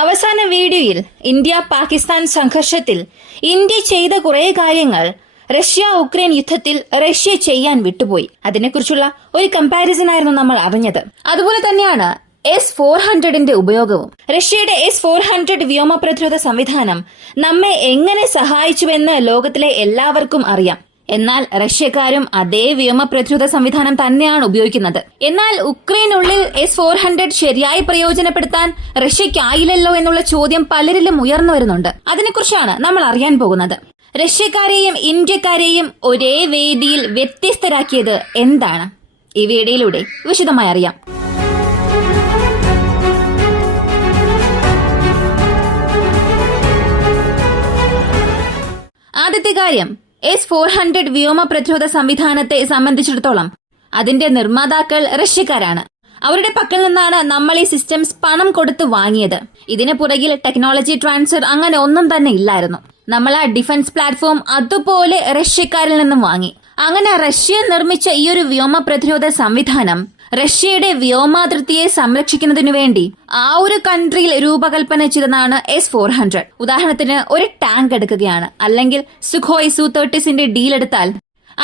അവസാന വീഡിയോയിൽ ഇന്ത്യ പാകിസ്ഥാൻ സംഘർഷത്തിൽ ഇന്ത്യ ചെയ്ത കുറെ കാര്യങ്ങൾ റഷ്യ ഉക്രൈൻ യുദ്ധത്തിൽ റഷ്യ ചെയ്യാൻ വിട്ടുപോയി. അതിനെക്കുറിച്ചുള്ള ഒരു കമ്പാരിസൺ ആയിരുന്നു നമ്മൾ അറിഞ്ഞത്. അതുപോലെ തന്നെയാണ് S-400ന്റെ ഉപയോഗവും. റഷ്യയുടെ S-400 വ്യോമ പ്രതിരോധ സംവിധാനം നമ്മെ എങ്ങനെ സഹായിച്ചുവെന്ന് ലോകത്തിലെ എല്ലാവർക്കും അറിയാം. എന്നാൽ റഷ്യക്കാരും അതേ വ്യോമ പ്രതിരോധ സംവിധാനം തന്നെയാണ് ഉപയോഗിക്കുന്നത്. എന്നാൽ ഉക്രൈനുള്ളിൽ S-400 ശരിയായി പ്രയോജനപ്പെടുത്താൻ റഷ്യക്കായില്ലല്ലോ എന്നുള്ള ചോദ്യം പലരിലും ഉയർന്നു വരുന്നുണ്ട്. അതിനെക്കുറിച്ചാണ് നമ്മൾ അറിയാൻ പോകുന്നത്. റഷ്യക്കാരെയും ഇന്ത്യക്കാരെയും ഒരേ വേദിയിൽ വ്യത്യസ്തരാക്കിയത് എന്താണ്? ഈ വീഡിയോയിലൂടെ വിശദമായി അറിയാം. ആദ്യത്തെ കാര്യം, S-400 വ്യോമ പ്രതിരോധ സംവിധാനത്തെ സംബന്ധിച്ചിടത്തോളം അതിന്റെ നിർമ്മാതാക്കൾ റഷ്യക്കാരാണ്. അവരുടെ പക്കൽ നിന്നാണ് നമ്മൾ ഈ സിസ്റ്റംസ് പണം കൊടുത്ത് വാങ്ങിയത്. ഇതിന് പുറകിൽ ടെക്നോളജി ട്രാൻസ്ഫർ അങ്ങനെ ഒന്നും തന്നെ ഇല്ലായിരുന്നു. നമ്മൾ ആ ഡിഫൻസ് പ്ലാറ്റ്ഫോം അതുപോലെ റഷ്യക്കാരിൽ നിന്നും വാങ്ങി. അങ്ങനെ റഷ്യ നിർമ്മിച്ച ഈ ഒരു വ്യോമ പ്രതിരോധ സംവിധാനം റഷ്യയുടെ വ്യോമാതിർത്തിയെ സംരക്ഷിക്കുന്നതിനു വേണ്ടി ആ ഒരു കൺട്രിയിൽ രൂപകൽപ്പന ചെയ്തതാണ് S-400. ഉദാഹരണത്തിന് ഒരു ടാങ്ക് എടുക്കുകയാണ്, അല്ലെങ്കിൽ സുഖോയ് Su-30ന്റെ ഡീൽ എടുത്താൽ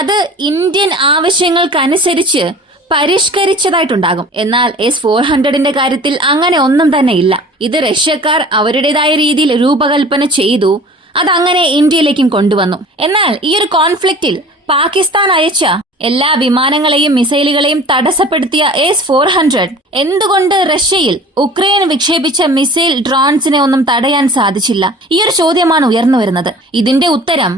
അത് ഇന്ത്യൻ ആവശ്യങ്ങൾക്കനുസരിച്ച് പരിഷ്കരിച്ചതായിട്ടുണ്ടാകും. എന്നാൽ S-400ന്റെ കാര്യത്തിൽ അങ്ങനെ ഒന്നും തന്നെ ഇല്ല. ഇത് റഷ്യക്കാർ അവരുടേതായ രീതിയിൽ രൂപകൽപ്പന ചെയ്തു, അതങ്ങനെ ഇന്ത്യയിലേക്കും കൊണ്ടുവന്നു. എന്നാൽ ഈ ഒരു കോൺഫ്ലിക്റ്റിൽ പാകിസ്ഥാൻ അയച്ച എല്ലാ വിമാനങ്ങളെയും മിസൈലുകളെയും തടസ്സപ്പെടുത്തിയ S-400 എന്തുകൊണ്ട് റഷ്യയിൽ ഉക്രൈൻ വിക്ഷേപിച്ച മിസൈൽ ഡ്രോൺസിനെ ഒന്നും തടയാൻ സാധിച്ചില്ല? ഈ ഒരു ചോദ്യമാണ് ഉയർന്നു വരുന്നത്. ഇതിന്റെ ഉത്തരം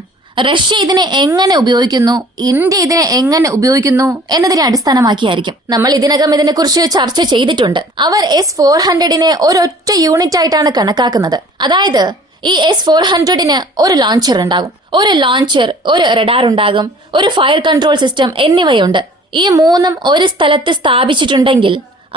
റഷ്യ ഇതിനെ എങ്ങനെ ഉപയോഗിക്കുന്നു, ഇന്ത്യ ഇതിനെ എങ്ങനെ ഉപയോഗിക്കുന്നു എന്നതിനെ അടിസ്ഥാനമാക്കിയായിരിക്കും. നമ്മൾ ഇതിനകം ഇതിനെക്കുറിച്ച് ചർച്ച ചെയ്തിട്ടുണ്ട്. അവർ S-400നെ ഒരൊറ്റ യൂണിറ്റ് ആയിട്ടാണ് കണക്കാക്കുന്നത്. അതായത് ഈ S-400ന് ഒരു ലോഞ്ചർ ഉണ്ടാകും, ഒരു റഡാർ ഉണ്ടാകും, ഒരു ഫയർ കൺട്രോൾ സിസ്റ്റം എന്നിവയുണ്ട്. ഈ മൂന്നും ഒരു സ്ഥലത്ത് സ്ഥാപിച്ചിട്ടുണ്ടെങ്കിൽ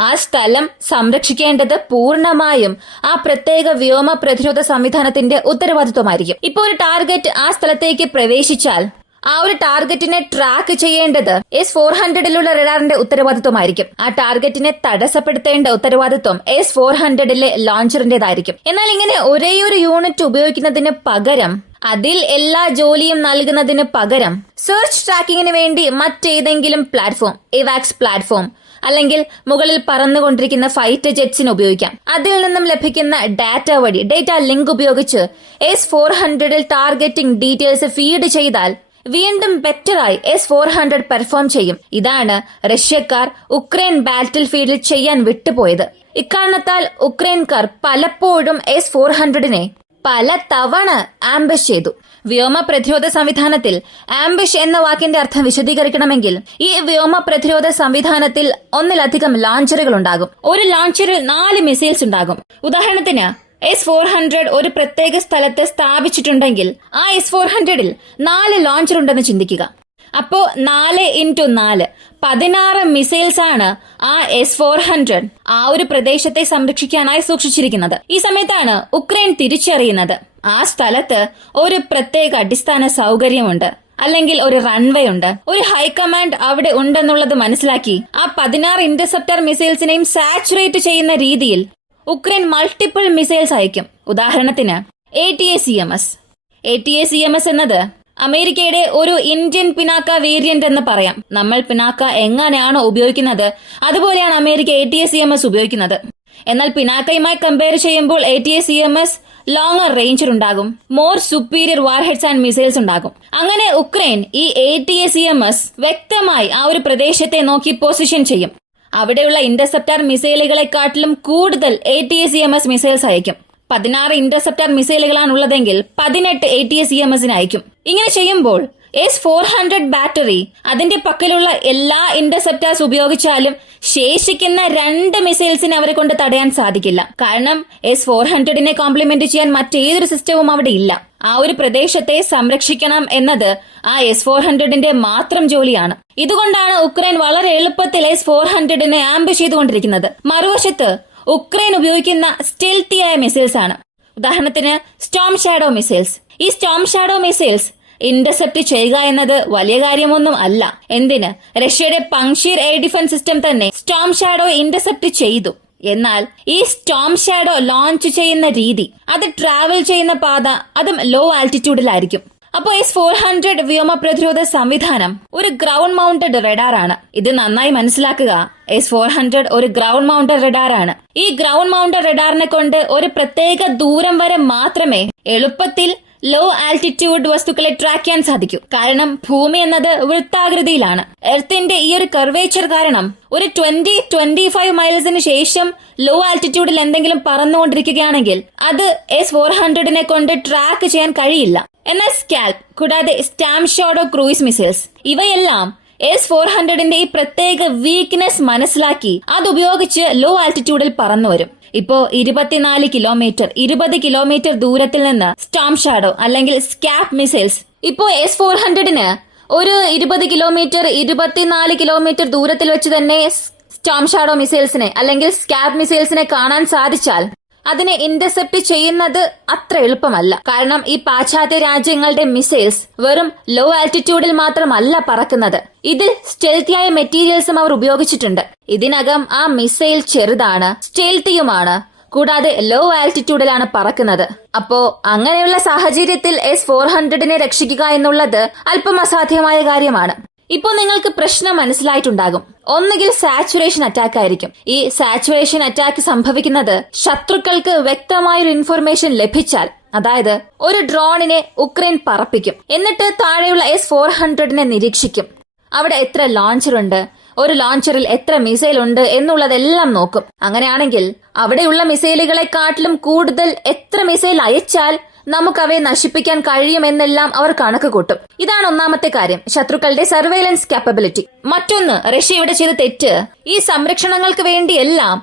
ആ സ്ഥലം സംരക്ഷിക്കേണ്ടത് പൂർണ്ണമായും ആ പ്രത്യേക വ്യോമ പ്രതിരോധ സംവിധാനത്തിന്റെ ഉത്തരവാദിത്വമായിരിക്കും. ഇപ്പോൾ ഒരു ടാർഗറ്റ് ആ സ്ഥലത്തേക്ക് പ്രവേശിച്ചാൽ ആ ഒരു ടാർഗറ്റിനെ ട്രാക്ക് ചെയ്യേണ്ടത് S-400ലുള്ള റഡാറിന്റെ ഉത്തരവാദിത്വമായിരിക്കും. ആ ടാർഗറ്റിനെ തടസ്സപ്പെടുത്തേണ്ട ഉത്തരവാദിത്വം S-400ലെ ലോഞ്ചറിന്റേതായിരിക്കും. എന്നാൽ ഇങ്ങനെ ഒരേയൊരു യൂണിറ്റ് ഉപയോഗിക്കുന്നതിന് പകരം, അതിൽ എല്ലാ ജോലിയും നൽകുന്നതിന് പകരം സെർച്ച് ട്രാക്കിങ്ങിന് വേണ്ടി മറ്റേതെങ്കിലും പ്ലാറ്റ്ഫോം, ഇവാക്സ് പ്ലാറ്റ്ഫോം, അല്ലെങ്കിൽ മുകളിൽ പറന്നുകൊണ്ടിരിക്കുന്ന ഫൈറ്റർ ജെറ്റ്സിന് ഉപയോഗിക്കാം. അതിൽ നിന്നും ലഭിക്കുന്ന ഡാറ്റ വഴി, ഡേറ്റ ലിങ്ക് ഉപയോഗിച്ച് S-400ൽ ടാർഗറ്റിംഗ് ഡീറ്റെയിൽസ് ഫീഡ് ചെയ്താൽ വീണ്ടും ബെറ്ററായി S-400 പെർഫോം ചെയ്യും. ഇതാണ് റഷ്യക്കാർ ഉക്രൈൻ ബാറ്റിൽ ഫീൽഡിൽ ചെയ്യാൻ വിട്ടുപോയത്. ഇക്കാരണത്താൽ ഉക്രൈൻകാർ പലപ്പോഴും S-400നെ പല തവണ ആംബുഷ് ചെയ്തു. വ്യോമ പ്രതിരോധ സംവിധാനത്തിൽ ആംബുഷ് എന്ന വാക്കിന്റെ അർത്ഥം വിശദീകരിക്കണമെങ്കിൽ ഈ വ്യോമ പ്രതിരോധ സംവിധാനത്തിൽ ഒന്നിലധികം ലോഞ്ചറുകൾ ഉണ്ടാകും. ഒരു ലോഞ്ചറിൽ 4 മിസൈൽസ് ഉണ്ടാകും. ഉദാഹരണത്തിന് S-400 ഒരു പ്രത്യേക സ്ഥലത്ത് സ്ഥാപിച്ചിട്ടുണ്ടെങ്കിൽ ആ S-400ൽ 4 ലോഞ്ചർ ഉണ്ടെന്ന് ചിന്തിക്കുക. അപ്പോ 4x4 16 മിസൈൽസ് ആണ് ആ S-400 ആ ഒരു പ്രദേശത്തെ സംരക്ഷിക്കാനായി സൂക്ഷിച്ചിരിക്കുന്നത്. ഈ സമയത്താണ് ഉക്രൈൻ തിരിച്ചറിയുന്നത് ആ സ്ഥലത്ത് ഒരു പ്രത്യേക അടിസ്ഥാന സൗകര്യമുണ്ട്, അല്ലെങ്കിൽ ഒരു റൺവേ ഉണ്ട്, ഒരു ഹൈക്കമാൻഡ് അവിടെ ഉണ്ടെന്നുള്ളത് മനസ്സിലാക്കി ആ 16 ഇന്റർസെപ്റ്റർ മിസൈൽസിനെയും സാച്ചുറേറ്റ് ചെയ്യുന്ന രീതിയിൽ ഉക്രൈൻ മൾട്ടിപ്പിൾ മിസൈൽസ് അയക്കും. ഉദാഹരണത്തിന് ATACMS എന്നത് അമേരിക്കയുടെ ഒരു ഇന്ത്യൻ പിനാക്ക വേരിയന്റ് എന്ന് പറയാം. നമ്മൾ പിനാക്ക എങ്ങനെയാണോ ഉപയോഗിക്കുന്നത് അതുപോലെയാണ് അമേരിക്ക ATACMS ഉപയോഗിക്കുന്നത്. എന്നാൽ പിനാക്കയുമായി കമ്പയർ ചെയ്യുമ്പോൾ ATACMS ലോങ്ങർ റേഞ്ചർ ഉണ്ടാകും, more superior warheads and missiles ഉണ്ടാകും. അങ്ങനെ ഉക്രൈൻ ഈ ATACMS വ്യക്തമായി ആ ഒരു പ്രദേശത്തെ നോക്കി പൊസിഷൻ ചെയ്യും. അവിടെയുള്ള ഇന്റർസെപ്റ്റർ മിസൈലുകളെക്കാട്ടിലും കൂടുതൽ ATACMS മിസൈൽസ് അയക്കും. 16 ഇന്റർസെപ്റ്റർ മിസൈലുകളാണ് ഉള്ളതെങ്കിൽ 18 ATACMSന് അയക്കും. ഇങ്ങനെ ചെയ്യുമ്പോൾ S-400 ബാറ്ററി അതിന്റെ പക്കലുള്ള എല്ലാ ഇന്റർസെപ്റ്റേഴ്സ് ഉപയോഗിച്ചാലും ശേഷിക്കുന്ന 2 മിസൈൽസിന് അവരെ കൊണ്ട് തടയാൻ സാധിക്കില്ല. കാരണം S-400നെ കോംപ്ലിമെന്റ് ചെയ്യാൻ മറ്റേതൊരു സിസ്റ്റവും അവിടെ ഇല്ല. ആ ഒരു പ്രദേശത്തെ സംരക്ഷിക്കണം എന്നത് ആ S-400ന്റെ മാത്രം ജോലിയാണ്. ഇതുകൊണ്ടാണ് ഉക്രൈൻ വളരെ എളുപ്പത്തിൽ S-400നെ ആംബുഷ് ചെയ്തുകൊണ്ടിരിക്കുന്നത്. മറുവശത്ത് ഉക്രൈൻ ഉപയോഗിക്കുന്ന സ്റ്റെൽത്തിയായ മിസൈൽസ് ആണ്. ഉദാഹരണത്തിന് സ്റ്റോം ഷാഡോ മിസൈൽസ്. ഈ സ്റ്റോം ഷാഡോ മിസൈൽസ് ഇന്റർസെപ്റ്റ് ചെയ്യുക എന്നത് വലിയ കാര്യമൊന്നും അല്ല. എന്തിന്, റഷ്യയുടെ പങ്ഷീർ എയർ ഡിഫൻസ് സിസ്റ്റം തന്നെ സ്റ്റോം ഷാഡോ ഇന്റർസെപ്റ്റ് ചെയ്തു. എന്നാൽ ഈ സ്റ്റോം ഷാഡോ ലോഞ്ച് ചെയ്യുന്ന രീതി, അത് ട്രാവൽ ചെയ്യുന്ന പാത, അതും ലോ ആൾട്ടിറ്റ്യൂഡിലായിരിക്കും. അപ്പോൾ S-400 വ്യോമ പ്രതിരോധ സംവിധാനം ഒരു ഗ്രൗണ്ട് മൗണ്ടഡ് റഡാർ ആണ്. ഇത് നന്നായി മനസ്സിലാക്കുക. S-400 ഒരു ഗ്രൗണ്ട് മൗണ്ടഡ് റഡാർ ആണ്. ഈ ഗ്രൗണ്ട് മൗണ്ടഡ് റഡാറിനെ കൊണ്ട് ഒരു പ്രത്യേക ദൂരം വരെ മാത്രമേ എളുപ്പത്തിൽ ലോ ആൾട്ടിറ്റ്യൂഡ് വസ്തുക്കളെ ട്രാക്ക് ചെയ്യാൻ സാധിക്കൂ. കാരണം ഭൂമി എന്നത് വൃത്താകൃതിയിലാണ്. എർത്തിന്റെ ഈ ഒരു കർവേച്ചർ കാരണം ഒരു 20-25 മൈൽസിന് ശേഷം ലോ ആൾട്ടിറ്റ്യൂഡിൽ എന്തെങ്കിലും പറന്നുകൊണ്ടിരിക്കുകയാണെങ്കിൽ അത് S-400 കൊണ്ട് ട്രാക്ക് ചെയ്യാൻ കഴിയില്ല. എന്നാൽ സ്കാൽപ്, കൂടാതെ സ്റ്റാം ഷാഡോ ക്രൂയിസ് മിസൈൽസ്, ഇവയെല്ലാം S-400 ഈ പ്രത്യേക വീക്ക്നെസ് മനസ്സിലാക്കി അതുപയോഗിച്ച് ലോ ആൾട്ടിറ്റ്യൂഡിൽ പറന്നു വരും. ഇപ്പോ 24 കിലോമീറ്റർ 20 കിലോമീറ്റർ ദൂരത്തിൽ നിന്ന് സ്റ്റോം ഷാഡോ അല്ലെങ്കിൽ സ്കാൽപ് മിസൈൽസ്, ഇപ്പോ S-400 ഒരു 20 കിലോമീറ്റർ 24 കിലോമീറ്റർ ദൂരത്തിൽ വെച്ച് തന്നെ സ്റ്റോം ഷാഡോ മിസൈൽസിനെ അല്ലെങ്കിൽ സ്കാൽപ് മിസൈൽസിനെ കാണാൻ സാധിച്ചാൽ അതിനെ ഇന്റർസെപ്റ്റ് ചെയ്യുന്നത് അത്ര എളുപ്പമല്ല. കാരണം ഈ പാശ്ചാത്യ രാജ്യങ്ങളുടെ മിസൈൽസ് വെറും ലോ ആൾട്ടിറ്റ്യൂഡിൽ മാത്രമല്ല പറക്കുന്നത്. ഇതിൽ സ്റ്റെൽത്തിയായ മെറ്റീരിയൽസും അവർ ഉപയോഗിച്ചിട്ടുണ്ട്. ഇതിനകം ആ മിസൈൽ ചെറുതാണ്, സ്റ്റെൽത്തിയുമാണ്, കൂടാതെ ലോ ആൾട്ടിറ്റ്യൂഡിലാണ് പറക്കുന്നത്. അപ്പോ അങ്ങനെയുള്ള സാഹചര്യത്തിൽ S-400 രക്ഷിക്കുക എന്നുള്ളത് അല്പം അസാധ്യമായ കാര്യമാണ്. ഇപ്പോ നിങ്ങൾക്ക് പ്രശ്നം മനസ്സിലായിട്ടുണ്ടാകും. ഒന്നുകിൽ സാച്ചുറേഷൻ അറ്റാക്ക് ആയിരിക്കും. ഈ സാച്ചുറേഷൻ അറ്റാക്ക് സംഭവിക്കുന്നത് ശത്രുക്കൾക്ക് വ്യക്തമായൊരു ഇൻഫർമേഷൻ ലഭിച്ചാൽ, അതായത് ഒരു ഡ്രോണിനെ ഉക്രൈൻ പറപ്പിക്കും, എന്നിട്ട് താഴെയുള്ള S-400 നിരീക്ഷിക്കും. അവിടെ എത്ര ലോഞ്ചർ ഉണ്ട്, ഒരു ലോഞ്ചറിൽ എത്ര മിസൈൽ ഉണ്ട് എന്നുള്ളതെല്ലാം നോക്കും. അങ്ങനെയാണെങ്കിൽ അവിടെയുള്ള മിസൈലുകളെക്കാട്ടിലും കൂടുതൽ എത്ര മിസൈൽ അയച്ചാൽ നമുക്കവയെ നശിപ്പിക്കാൻ കഴിയുമെന്നെല്ലാം അവർ കണക്ക് കൂട്ടും. ഇതാണ് ഒന്നാമത്തെ കാര്യം, ശത്രുക്കളുടെ സർവൈലൻസ് കാപ്പബിലിറ്റി. മറ്റൊന്ന്, റഷ്യ ഇവിടെ ചെയ്ത തെറ്റ്, ഈ സംരക്ഷണങ്ങൾക്ക് വേണ്ടിയെല്ലാം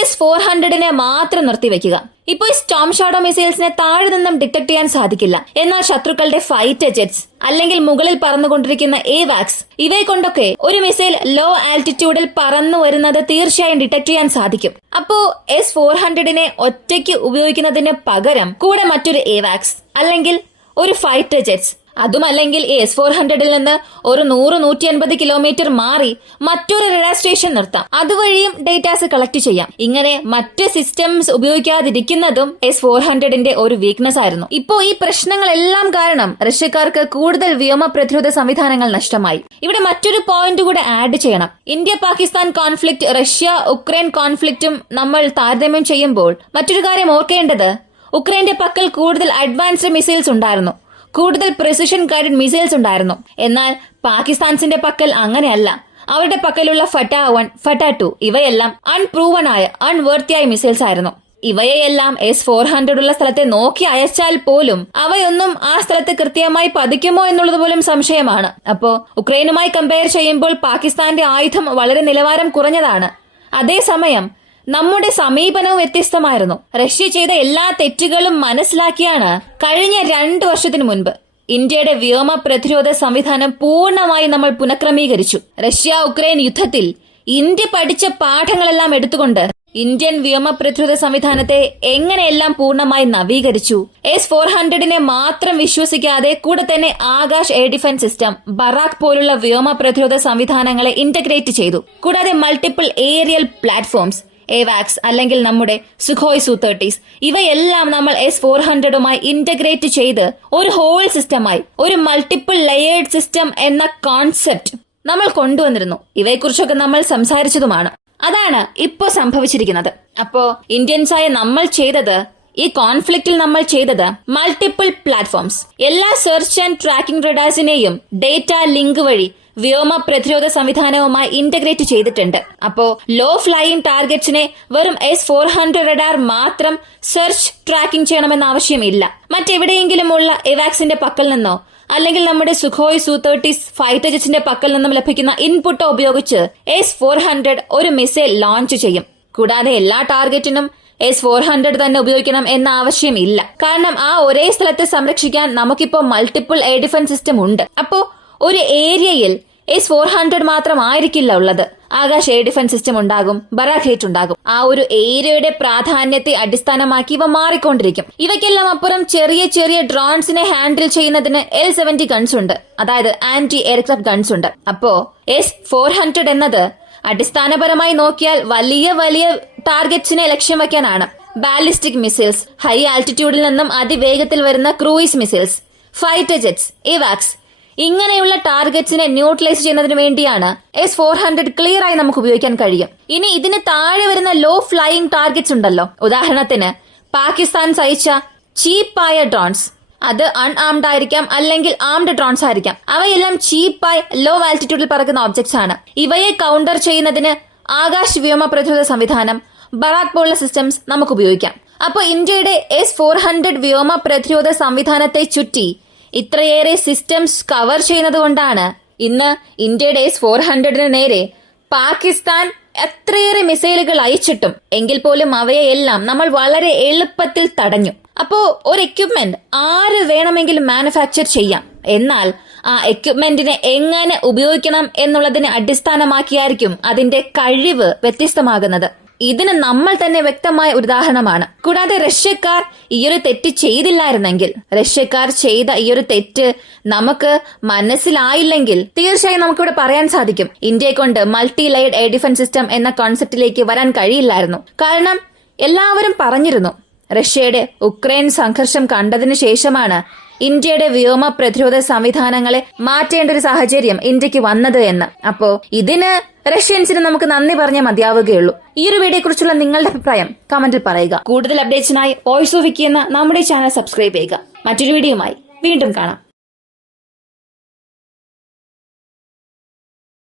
S-400 മാത്രം നിർത്തിവെക്കുക. ഇപ്പോൾ ഈ സ്റ്റോം ഷാഡോ മിസൈൽസിനെ താഴെ നിന്നും ഡിറ്റക്ട് ചെയ്യാൻ സാധിക്കില്ല. എന്നാൽ ശത്രുക്കളുടെ ഫൈറ്റർ ജെറ്റ്സ് അല്ലെങ്കിൽ മുകളിൽ പറന്നുകൊണ്ടിരിക്കുന്ന AWACS, ഇവയെ കൊണ്ടൊക്കെ ഒരു മിസൈൽ ലോ ആൾട്ടിറ്റ്യൂഡിൽ പറന്നു വരുന്നത് തീർച്ചയായും ഡിറ്റക്ട് ചെയ്യാൻ സാധിക്കും. അപ്പോ S-400 ഒറ്റയ്ക്ക് ഉപയോഗിക്കുന്നതിന് പകരം കൂടെ മറ്റൊരു AWACS അല്ലെങ്കിൽ ഒരു ഫൈറ്റർ ജെറ്റ്സ്, അതുമല്ലെങ്കിൽ S-400 നിന്ന് ഒരു 100-150 കിലോമീറ്റർ മാറി മറ്റൊരു റഡാർ സ്റ്റേഷൻ നിർത്താം. അതുവഴിയും ഡേറ്റാസ് കളക്ട് ചെയ്യാം. ഇങ്ങനെ മറ്റ് സിസ്റ്റംസ് ഉപയോഗിക്കാതിരിക്കുന്നതും S-400 ഒരു വീക്ക്നെസ് ആയിരുന്നു. ഇപ്പോ ഈ പ്രശ്നങ്ങളെല്ലാം കാരണം റഷ്യക്കാർക്ക് കൂടുതൽ വ്യോമ പ്രതിരോധ സംവിധാനങ്ങൾ നഷ്ടമായി. ഇവിടെ മറ്റൊരു പോയിന്റ് കൂടെ ആഡ് ചെയ്യണം. India Pakistan conflict, Russia Ukraine കോൺഫ്ലിക്റ്റും നമ്മൾ താരതമ്യം ചെയ്യുമ്പോൾ മറ്റൊരു കാര്യം ഓർക്കേണ്ടത്, ഉക്രൈന്റെ പക്കൽ കൂടുതൽ അഡ്വാൻസ്ഡ് മിസൈൽസ് ഉണ്ടായിരുന്നു, കൂടുതൽ പ്രിസിഷൻ ഗൈഡഡ് മിസൈൽസ് ഉണ്ടായിരുന്നു. എന്നാൽ പാകിസ്ഥാൻസിന്റെ പക്കൽ അങ്ങനെയല്ല. അവരുടെ പക്കലുള്ള ഫട്ട 1, ഫട്ട 2 ഇവയെല്ലാം അൺപ്രൂവൺ ആയ അൺവർത്തിയായ മിസൈൽസ് ആയിരുന്നു. ഇവയെല്ലാം S-400 ഉള്ള സ്ഥലത്തെ നോക്കി അയച്ചാൽ പോലും അവയൊന്നും ആ സ്ഥലത്ത് കൃത്യമായി പതിക്കുമോ എന്നുള്ളത് പോലും സംശയമാണ്. അപ്പോ ഉക്രൈനുമായി കമ്പയർ ചെയ്യുമ്പോൾ പാകിസ്ഥാന്റെ ആയുധം വളരെ നിലവാരം കുറഞ്ഞതാണ്. അതേസമയം നമ്മുടെ സമീപനവും വ്യത്യസ്തമായിരുന്നു. റഷ്യ ചെയ്ത എല്ലാ തെറ്റുകളും മനസ്സിലാക്കിയാണ് കഴിഞ്ഞ 2 വർഷത്തിനു മുൻപ് ഇന്ത്യയുടെ വ്യോമ പ്രതിരോധ സംവിധാനം പൂർണ്ണമായി നമ്മൾ പുനഃക്രമീകരിച്ചു. റഷ്യ ഉക്രൈൻ യുദ്ധത്തിൽ ഇന്ത്യ പഠിച്ച പാഠങ്ങളെല്ലാം എടുത്തുകൊണ്ട് ഇന്ത്യൻ വ്യോമ പ്രതിരോധ സംവിധാനത്തെ എങ്ങനെയെല്ലാം പൂർണ്ണമായി നവീകരിച്ചു. S-400 മാത്രം വിശ്വസിക്കാതെ കൂടെ തന്നെ Akash air defence system, Barack പോലുള്ള വ്യോമ പ്രതിരോധ സംവിധാനങ്ങളെ ഇന്റഗ്രേറ്റ് ചെയ്തു. കൂടാതെ മൾട്ടിപ്പിൾ ഏരിയൽ പ്ലാറ്റ്ഫോംസ്, AWACS അല്ലെങ്കിൽ നമ്മുടെ സുഖോയ് Su-30s, ഇവയെല്ലാം നമ്മൾ S-400 ഇന്റഗ്രേറ്റ് ചെയ്ത് ഒരു ഹോൾ സിസ്റ്റമായി, ഒരു മൾട്ടിപ്പിൾ ലെയേർഡ് സിസ്റ്റം എന്ന കോൺസെപ്റ്റ് നമ്മൾ കൊണ്ടുവന്നിരുന്നു. ഇവയെക്കുറിച്ചൊക്കെ നമ്മൾ സംസാരിച്ചതുമാണ്. അതാണ് ഇപ്പോ സംഭവിച്ചിരിക്കുന്നത്. അപ്പോ ഇന്ത്യൻസായ നമ്മൾ ചെയ്തത്, ഈ കോൺഫ്ലിക്റ്റിൽ നമ്മൾ ചെയ്തത് മൾട്ടിപ്പിൾ പ്ലാറ്റ്ഫോംസ്, എല്ലാ സെർച്ച് ആൻഡ് ട്രാക്കിംഗ് റഡാർസിനെയും ഡേറ്റ ലിങ്ക് വഴി വ്യോമ പ്രതിരോധ സംവിധാനവുമായി ഇന്റഗ്രേറ്റ് ചെയ്തിട്ടുണ്ട്. അപ്പോ ലോ ഫ്ലൈയിങ് ടാർഗറ്റ്സിനെ വെറും S-400 റഡാർ മാത്രം സെർച്ച് ട്രാക്കിംഗ് ചെയ്യണമെന്ന ആവശ്യമില്ല. മറ്റെവിടെയെങ്കിലുമുള്ള AWACSന്റെ പക്കൽ നിന്നോ അല്ലെങ്കിൽ നമ്മുടെ സുഖോയ് Su-30s ഫൈറ്റർ ജെറ്റ്സിന്റെ പക്കൽ നിന്നും ലഭിക്കുന്ന ഇൻപുട്ടോ ഉപയോഗിച്ച് S-400 ഒരു മിസൈൽ ലോഞ്ച് ചെയ്യും. കൂടാതെ എല്ലാ ടാർഗറ്റിനും S-400 തന്നെ ഉപയോഗിക്കണം എന്ന ആവശ്യമില്ല. കാരണം ആ ഒരേ സ്ഥലത്തെ സംരക്ഷിക്കാൻ നമുക്കിപ്പോ മൾട്ടിപ്പിൾ എയർ ഡിഫൻസ് സിസ്റ്റം ഉണ്ട്. അപ്പോ ഒരു ഏരിയയിൽ S-400 മാത്രമായിരിക്കില്ല ഉള്ളത്. ആകാശ് എയർ ഡിഫൻസ് സിസ്റ്റം ഉണ്ടാകും, ബറാക്ക് ഹേറ്റ് ഉണ്ടാകും. ആ ഒരു ഏരിയയുടെ പ്രാധാന്യത്തെ അടിസ്ഥാനമാക്കി ഇവ മാറിക്കൊണ്ടിരിക്കും. ഇവയ്ക്കെല്ലാം അപ്പുറം ചെറിയ ചെറിയ ഡ്രോൺസിനെ ഹാൻഡിൽ ചെയ്യുന്നതിന് L-70 ഗൺസ് ഉണ്ട്, അതായത് ആന്റി എയർക്രാഫ്റ്റ് ഗൺസ് ഉണ്ട്. അപ്പോ S-400 എന്നത് അടിസ്ഥാനപരമായി നോക്കിയാൽ വലിയ വലിയ ടാർഗറ്റ്സിനെ ലക്ഷ്യം വയ്ക്കാനാണ്. ബാലിസ്റ്റിക് മിസൈൽസ്, ഹൈ ആൾട്ടിറ്റ്യൂഡിൽ നിന്നും അതിവേഗത്തിൽ വരുന്ന ക്രൂയിസ് മിസൈൽസ്, ഫൈറ്റർ ജെറ്റ്സ്, ഇവാക്സ് ഇങ്ങനെയുള്ള ടാർഗറ്റ്സിനെ ന്യൂട്രലൈസ് ചെയ്യുന്നതിന് വേണ്ടിയാണ് S-400 ക്ലിയർ ആയി നമുക്ക് ഉപയോഗിക്കാൻ കഴിയും. ഇനി ഇതിന് താഴെ വരുന്ന ലോ ഫ്ലൈയിങ് ടാർഗറ്റ്സ് ഉണ്ടല്ലോ, ഉദാഹരണത്തിന് പാകിസ്ഥാൻ സഹിച്ച ചീപ്പായ ഡ്രോൺസ്, അത് അൺആംഡ് ആയിരിക്കാം അല്ലെങ്കിൽ ആംഡ് ഡ്രോൺസ് ആയിരിക്കാം. അവയെല്ലാം ചീപ്പായി ലോ ആൾട്ടിറ്റ്യൂഡിൽ പറക്കുന്ന ഒബ്ജക്ട്സ് ആണ്. ഇവയെ കൗണ്ടർ ചെയ്യുന്നതിന് ആകാശ് വ്യോമ പ്രതിരോധ സംവിധാനം, ബറാക് പോലുള്ള സിസ്റ്റംസ് നമുക്ക് ഉപയോഗിക്കാം. അപ്പോൾ ഇന്ത്യയുടെ S-400 വ്യോമ പ്രതിരോധ സംവിധാനത്തെ ചുറ്റി ഇത്രയേറെ സിസ്റ്റംസ് കവർ ചെയ്യുന്നത് കൊണ്ടാണ് ഇന്ന് ഇന്ത്യയുടെ S-400 നേരെ പാകിസ്ഥാൻ എത്രയേറെ മിസൈലുകൾ അയച്ചിട്ടും എങ്കിൽ പോലും അവയെല്ലാം നമ്മൾ വളരെ എളുപ്പത്തിൽ തടഞ്ഞു. അപ്പോ ഒരു എക്യുപ്മെന്റ് ആര് വേണമെങ്കിലും മാനുഫാക്ചർ ചെയ്യാം, എന്നാൽ ആ എക്യുപ്മെന്റിനെ എങ്ങനെ ഉപയോഗിക്കണം എന്നുള്ളതിനെ അടിസ്ഥാനമാക്കിയായിരിക്കും അതിന്റെ കഴിവ് വ്യത്യസ്തമാകുന്നത്. ഇതിന് നമ്മൾ തന്നെ വ്യക്തമായ ഉദാഹരണമാണ്. കൂടാതെ റഷ്യക്കാർ ഈയൊരു തെറ്റ് ചെയ്തില്ലായിരുന്നെങ്കിൽ, റഷ്യക്കാർ ചെയ്ത ഈയൊരു തെറ്റ് നമുക്ക് മനസ്സിലായില്ലെങ്കിൽ തീർച്ചയായും നമുക്കിവിടെ പറയാൻ സാധിക്കും ഇന്ത്യയെ കൊണ്ട് multi layered air defence system എന്ന കോൺസെപ്റ്റിലേക്ക് വരാൻ കഴിയില്ലായിരുന്നു. കാരണം എല്ലാവരും പറഞ്ഞിരുന്നു റഷ്യയുടെ ഉക്രൈൻ സംഘർഷം കണ്ടതിനു ശേഷമാണ് ഇന്ത്യയുടെ വ്യോമ പ്രതിരോധ സംവിധാനങ്ങളെ മാറ്റേണ്ട ഒരു സാഹചര്യം ഇന്ത്യക്ക് വന്നത് എന്ന്. അപ്പോ ഇതിന് റഷ്യൻസിന് നമുക്ക് നന്ദി പറഞ്ഞേ മതിയാവുകയുള്ളൂ. ഈ ഒരു വീഡിയോയെ കുറിച്ചുള്ള നിങ്ങളുടെ അഭിപ്രായം കമന്റിൽ പറയുക. കൂടുതൽ അപ്ഡേറ്റ്സിനായി വോയിസ് ഓഫ് വിക്കി എന്ന നമ്മുടെ ചാനൽ സബ്സ്ക്രൈബ് ചെയ്യുക. മറ്റൊരു വീഡിയോയുമായി വീണ്ടും കാണാം.